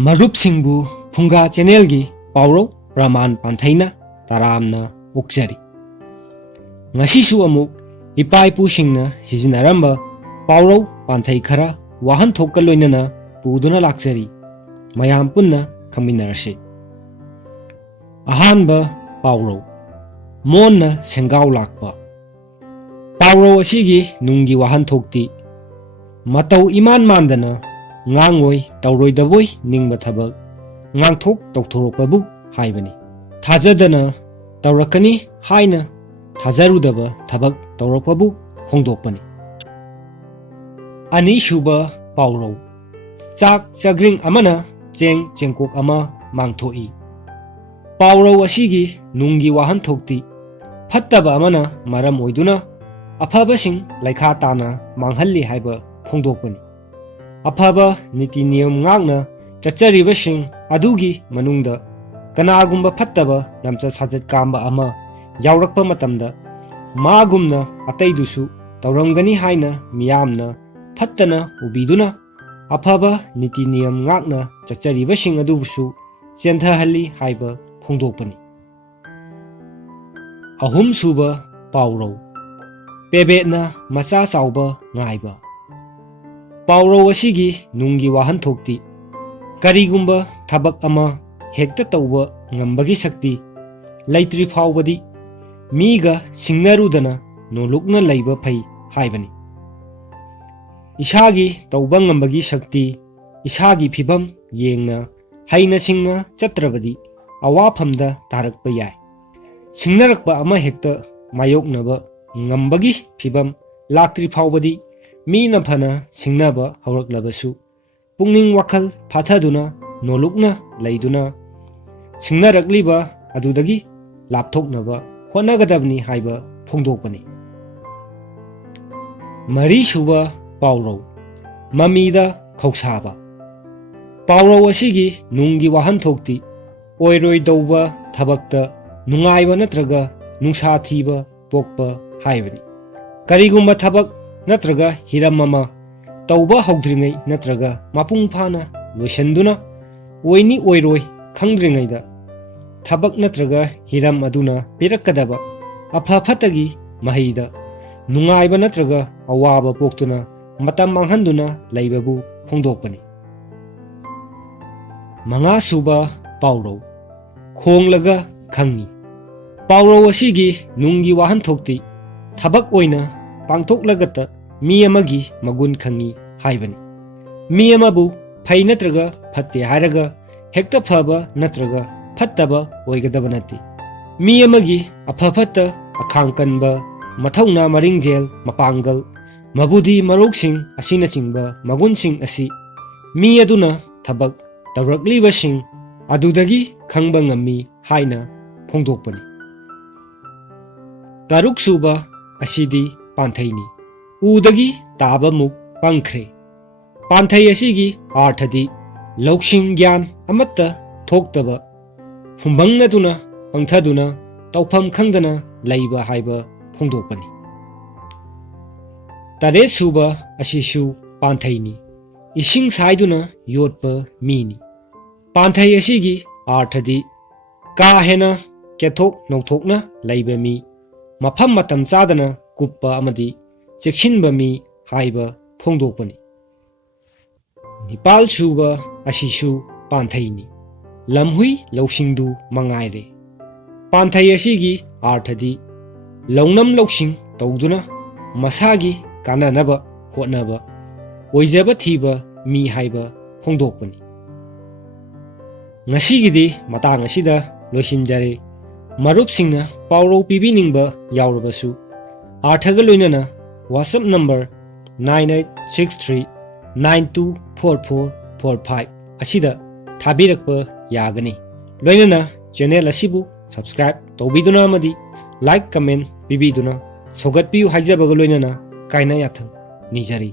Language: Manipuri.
ꯃꯔꯨꯞꯁꯤꯡꯕꯨ ꯐꯨꯡꯒꯥ ꯆꯦꯅꯦꯜꯒꯤ ꯄꯥꯎꯔꯧ ꯄ꯭ꯔꯃꯥꯟ ꯄꯥꯟꯊꯩꯅ ꯇꯔꯥꯝꯅ ꯑꯣꯛꯆꯔꯤ꯫ ꯉꯁꯤꯁꯨ ꯑꯃꯨꯛ ꯏꯄꯥ ꯏꯄꯨꯁꯤꯡꯅ ꯁꯤꯖꯤꯟꯅꯔꯝꯕ ꯄꯥꯎꯔꯧ ꯄꯥꯟꯊꯩ ꯈꯔ ꯋꯥꯍꯟꯊꯣꯛꯀ ꯂꯣꯏꯅꯅ ꯄꯨꯗꯨꯅ ꯂꯥꯛꯆꯔꯤ꯫ ꯃꯌꯥꯝ ꯄꯨꯟꯅ ꯈꯪꯃꯤꯟꯅꯔꯁꯤ꯫ ꯑꯍꯥꯟꯕ ꯄꯥꯎꯔꯧ, ꯃꯣꯟꯅ ꯁꯦꯡꯒꯥꯎ ꯂꯥꯛꯄ꯫ ꯄꯥꯎꯔꯧ ꯑꯁꯤꯒꯤ ꯅꯨꯡꯒꯤ ꯋꯥꯍꯟꯊꯣꯛꯇꯤ ꯃꯇꯧ ꯏꯃꯥꯟ ꯃꯥꯟꯗꯅ ꯉꯥꯡꯉꯣꯏ ꯇꯧꯔꯣꯏꯗꯕꯣꯏ ꯅꯤꯡꯕ ꯊꯕꯛ ꯉꯥꯡꯊꯣꯛ ꯇꯧꯊꯣꯔꯛꯄꯕꯨ ꯍꯥꯏꯕꯅꯤ꯫ ꯊꯥꯖꯗꯅ ꯇꯧꯔꯛꯀꯅꯤ ꯍꯥꯏꯅ ꯊꯥꯖꯔꯨꯗꯕ ꯊꯕꯛ ꯇꯧꯔꯛꯄꯕꯨ ꯐꯣꯡꯗꯣꯛꯄꯅꯤ꯫ ꯑꯅꯤꯁꯨꯕ ꯄꯥꯎꯔꯧ, ꯆꯥꯛ ꯆꯒ꯭ꯔꯤꯡ ꯑꯃꯅ ꯆꯦꯡ ꯆꯦꯡꯀꯣꯛ ꯑꯃ ꯃꯥꯡꯊꯣꯛꯏ꯫ ꯄꯥꯎꯔꯧ ꯑꯁꯤꯒꯤ ꯅꯨꯡꯒꯤ ꯋꯥꯍꯟꯊꯣꯛꯇꯤ ꯐꯠꯇꯕ ꯑꯃꯅ ꯃꯔꯝ ꯑꯣꯏꯗꯨꯅ ꯑꯐꯕꯁꯤꯡ ꯂꯩꯈꯥ ꯇꯥꯅ ꯃꯥꯡꯍꯜꯂꯤ ꯍꯥꯏꯕ ꯐꯣꯡꯗꯣꯛꯄꯅꯤ꯫ ꯑꯐꯕ ꯅꯤꯇꯤ ꯅꯤꯌꯝ ꯉꯥꯛꯅ ꯆꯠꯆꯔꯤꯕꯁꯤꯡ ꯑꯗꯨꯒꯤ ꯃꯅꯨꯡꯗ ꯀꯅꯥꯒꯨꯝꯕ ꯐꯠꯇꯕ ꯂꯝꯆꯠ ꯁꯥꯖꯠ ꯀꯥꯝꯕ ꯑꯃ ꯌꯥꯎꯔꯛꯄ ꯃꯇꯝꯗ ꯃꯥꯒꯨꯝꯅ ꯑꯇꯩꯗꯨꯁꯨ ꯇꯧꯔꯝꯒꯅꯤ ꯍꯥꯏꯅ ꯃꯤꯌꯥꯝꯅ ꯐꯠꯇꯅ ꯎꯕꯤꯗꯨꯅ ꯑꯐꯕ ꯅꯤꯇꯤ ꯅꯤꯌꯝ ꯉꯥꯛꯅ ꯆꯠꯆꯔꯤꯕꯁꯤꯡ ꯑꯗꯨꯕꯨꯁꯨ ꯆꯦꯟꯊꯍꯜꯂꯤ ꯍꯥꯏꯕ ꯐꯣꯡꯗꯣꯛꯄꯅꯤ꯫ ꯑꯍꯨꯝꯁꯨꯕ ꯄꯥꯎꯔꯧ, ꯄꯦꯕꯦꯠꯅ ꯃꯆꯥ ꯆꯥꯎꯕ ꯉꯥꯏꯕ꯫ ꯄꯥꯎꯔꯧ ꯑꯁꯤꯒꯤ ꯅꯨꯡꯒꯤ ꯋꯥꯍꯟꯊꯣꯛꯇꯤ ꯀꯔꯤꯒꯨꯝꯕ ꯊꯕꯛ ꯑꯃ ꯍꯦꯛꯇ ꯇꯧꯕ ꯉꯝꯕꯒꯤ ꯁꯛꯇꯤ ꯂꯩꯇ꯭ꯔꯤ ꯐꯥꯎꯕꯗꯤ ꯃꯤꯒ ꯁꯤꯡꯅꯔꯨꯗꯅ ꯅꯣꯂꯨꯛꯅ ꯂꯩꯕ ꯐꯩ ꯍꯥꯏꯕꯅꯤ꯫ ꯏꯁꯥꯒꯤ ꯇꯧꯕ ꯉꯝꯕꯒꯤ ꯁꯛꯇꯤ ꯏꯁꯥꯒꯤ ꯐꯤꯕꯝ ꯌꯦꯡꯅ ꯍꯩꯅ ꯁꯤꯡꯅ ꯆꯠꯇ꯭ꯔꯕꯗꯤ ꯑꯋꯥꯐꯝꯗ ꯇꯥꯔꯛꯄ ꯌꯥꯏ꯫ ꯁꯤꯡꯅꯔꯛꯄ ꯑꯃ ꯍꯦꯛꯇ ꯃꯥꯌꯣꯛꯅꯕ ꯉꯝꯕꯒꯤ ꯐꯤꯕꯝ ꯂꯥꯛꯇ꯭ꯔꯤ ꯐꯥꯎꯕꯗꯤ ꯃꯤꯅ ꯐꯅ ꯁꯤꯡꯅꯕ ꯍꯧꯔꯛꯂꯕꯁꯨ ꯄꯨꯛꯅꯤꯡ ꯋꯥꯈꯜ ꯐꯥꯊꯗꯨꯅ ꯅꯣꯂꯨꯛꯅ ꯂꯩꯗꯨꯅ ꯁꯤꯡꯅꯔꯛꯂꯤꯕ ꯑꯗꯨꯗꯒꯤ ꯂꯥꯞꯊꯣꯛꯅꯕ ꯍꯣꯠꯅꯒꯗꯕꯅꯤ ꯍꯥꯏꯕ ꯐꯣꯡꯗꯣꯛꯄꯅꯤ꯫ ꯃꯔꯤꯁꯨꯕ ꯄꯥꯎꯔꯧ, ꯃꯃꯤꯗ ꯈꯧꯁꯥꯕ꯫ ꯄꯥꯎꯔꯧ ꯑꯁꯤꯒꯤ ꯅꯨꯡꯒꯤ ꯋꯥꯍꯟꯊꯣꯛꯇꯤ ꯑꯣꯏꯔꯣꯏꯗꯧꯕ ꯊꯕꯛꯇ ꯅꯨꯡꯉꯥꯏꯕ ꯅꯠꯇ꯭ꯔꯒ ꯅꯨꯡꯁꯥ ꯊꯤꯕ ꯄꯣꯛꯄ ꯍꯥꯏꯕꯅꯤ꯫ ꯀꯔꯤꯒꯨꯝꯕ ꯊꯕꯛ ꯅꯠꯇ꯭ꯔꯒ ꯍꯤꯔꯝ ꯑꯃ ꯇꯧꯕ ꯍꯧꯗ꯭ꯔꯤꯉꯩ ꯅꯠꯇ꯭ꯔꯒ ꯃꯄꯨꯡ ꯐꯥꯅ ꯂꯣꯏꯁꯤꯟꯗꯨꯅ ꯑꯣꯏꯅꯤ ꯑꯣꯏꯔꯣꯏ ꯈꯪꯗ꯭ꯔꯤꯉꯩꯗ ꯊꯕꯛ ꯅꯠꯇ꯭ꯔꯒ ꯍꯤꯔꯝ ꯑꯗꯨꯅ ꯄꯤꯔꯛꯀꯗꯕ ꯑꯐ ꯐꯠꯇꯒꯤ ꯃꯍꯩꯗ ꯅꯨꯡꯉꯥꯏꯕ ꯅꯠꯇ꯭ꯔꯒ ꯑꯋꯥꯕ ꯄꯣꯛꯇꯨꯅ ꯃꯇꯝ ꯃꯥꯡꯍꯟꯗꯨꯅ ꯂꯩꯕꯕꯨ ꯐꯣꯡꯗꯣꯛꯄꯅꯤ꯫ ꯃꯉꯥꯁꯨꯕ ꯄꯥꯎꯔꯧ, ꯈꯣꯡꯂꯒ ꯈꯪꯉꯤ꯫ ꯄꯥꯎꯔꯧ ꯑꯁꯤꯒꯤ ꯅꯨꯡꯒꯤ ꯋꯥꯍꯟꯊꯣꯛꯇꯤ ꯊꯕꯛ ꯑꯣꯏꯅ ꯄꯥꯡꯊꯣꯛꯂꯒꯇ ꯃꯤ ꯑꯃꯒꯤ ꯃꯒꯨꯟ ꯈꯪꯉꯤ ꯍꯥꯏꯕꯅꯤ꯫ ꯃꯤ ꯑꯃꯕꯨ ꯐꯩ ꯅꯠꯇ꯭ꯔꯒ ꯐꯠꯇꯦ ꯍꯥꯏꯔꯒ ꯍꯦꯛꯇ ꯐꯕ ꯅꯠꯇ꯭ꯔꯒ ꯐꯠꯇꯕ ꯑꯣꯏꯒꯗꯕ ꯅꯠꯇꯦ꯫ ꯃꯤ ꯑꯃꯒꯤ ꯑꯐ ꯐꯠꯇ ꯑꯈꯥꯡ ꯀꯟꯕ ꯃꯊꯧꯅꯥ ꯃꯔꯤꯡꯖꯦꯜ ꯃꯄꯥꯡꯒꯜ ꯃꯕꯨꯙꯤ ꯃꯔꯧꯁꯤꯡ ꯑꯁꯤꯅꯆꯤꯡꯕ ꯃꯒꯨꯟꯁꯤꯡ ꯑꯁꯤ ꯃꯤ ꯑꯗꯨꯅ ꯊꯕꯛ ꯇꯧꯔꯛꯂꯤꯕꯁꯤꯡ ꯑꯗꯨꯗꯒꯤ ꯈꯪꯕ ꯉꯝꯃꯤ ꯍꯥꯏꯅ ꯐꯣꯡꯗꯣꯛꯄꯅꯤ꯫ ꯇꯔꯨꯛꯁꯨꯕ ꯑꯁꯤꯗꯤ ꯄꯥꯟꯊꯩꯅꯤ, ꯎꯗꯒꯤ ꯇꯥꯕꯃꯨꯛ ꯄꯪꯈ꯭ꯔꯦ꯫ ꯄꯥꯟꯊꯩ ꯑꯁꯤꯒꯤ ꯑꯥꯔꯊꯗꯤ ꯂꯧꯁꯤꯡ ꯒ꯭ꯌꯥꯟ ꯑꯃꯠꯇ ꯊꯣꯛꯇꯕ ꯐꯨꯝꯕꯪꯅꯗꯨꯅ ꯄꯪꯊꯗꯨꯅ ꯇꯧꯐꯝ ꯈꯪꯗꯅ ꯂꯩꯕ ꯍꯥꯏꯕ ꯐꯣꯡꯗꯣꯛꯄꯅꯤ꯫ ꯇꯔꯦꯠꯁꯨꯕ ꯑꯁꯤꯁꯨ ꯄꯥꯟꯊꯩꯅꯤ, ꯏꯁꯤꯡ ꯁꯥꯏꯗꯨꯅ ꯌꯣꯠꯄ ꯃꯤꯅꯤ꯫ ꯄꯥꯟꯊꯩ ꯑꯁꯤꯒꯤ ꯑꯥꯔꯊꯗꯤ ꯀꯥ ꯍꯦꯟꯅ ꯀꯦꯊꯣꯛ ꯅꯧꯊꯣꯛꯅ ꯂꯩꯕ ꯃꯤ, ꯃꯐꯝ ꯃꯇꯝ ꯆꯥꯗꯅ ꯀꯨꯞꯄ ꯑꯃꯗꯤ ꯆꯦꯛꯁꯤꯟꯕ ꯃꯤ ꯍꯥꯏꯕ ꯐꯣꯡꯗꯣꯛꯄꯅꯤ꯫ ꯅꯤꯄꯥꯜꯁꯨꯕ ꯑꯁꯤꯁꯨ ꯄꯥꯟꯊꯩꯅꯤ, ꯂꯝꯍꯨꯏ ꯂꯧꯁꯤꯡꯗꯨ ꯃꯉꯥꯏꯔꯦ꯫ ꯄꯥꯟꯊꯩ ꯑꯁꯤꯒꯤ ꯑꯥꯔꯊꯗꯤ ꯂꯧꯅꯝ ꯂꯧꯁꯤꯡ ꯇꯧꯗꯨꯅ ꯃꯁꯥꯒꯤ ꯀꯥꯟꯅꯅꯕ ꯍꯣꯠꯅꯕ, ꯑꯣꯏꯖꯕ ꯊꯤꯕ ꯃꯤ ꯍꯥꯏꯕ ꯐꯣꯡꯗꯣꯛꯄꯅꯤ꯫ ꯉꯁꯤꯒꯤꯗꯤ ꯃꯇꯥꯡ ꯑꯁꯤꯗ ꯂꯣꯏꯁꯤꯟꯖꯔꯦ꯫ ꯃꯔꯨꯞꯁꯤꯡꯅ ꯄꯥꯎꯔꯧ ꯄꯤꯕꯤꯅꯤꯡꯕ ꯌꯥꯎꯔꯕꯁꯨ ꯑꯥꯔꯊꯒ ꯂꯣꯏꯅꯅ ꯋꯥꯆꯞ ꯅꯝꯕꯔ 9863924445 ꯑꯁꯤꯗ ꯊꯥꯕꯤꯔꯛꯄ ꯌꯥꯒꯅꯤ꯫ ꯂꯣꯏꯅꯅ ꯆꯦꯅꯦꯜ ꯑꯁꯤꯕꯨ ꯁꯕꯁꯀ꯭ꯔꯥꯏꯕ ꯇꯧꯕꯤꯗꯨꯅ ꯑꯃꯗꯤ ꯂꯥꯏꯛ ꯀꯃꯦꯟ ꯄꯤꯕꯤꯗꯨꯅ ꯁꯧꯒꯠꯄꯤꯌꯨ ꯍꯥꯏꯖꯕꯒ ꯂꯣꯏꯅꯅ ꯀꯥꯏꯅ ꯌꯥꯊꯪ ꯅꯤꯖꯔꯤ꯫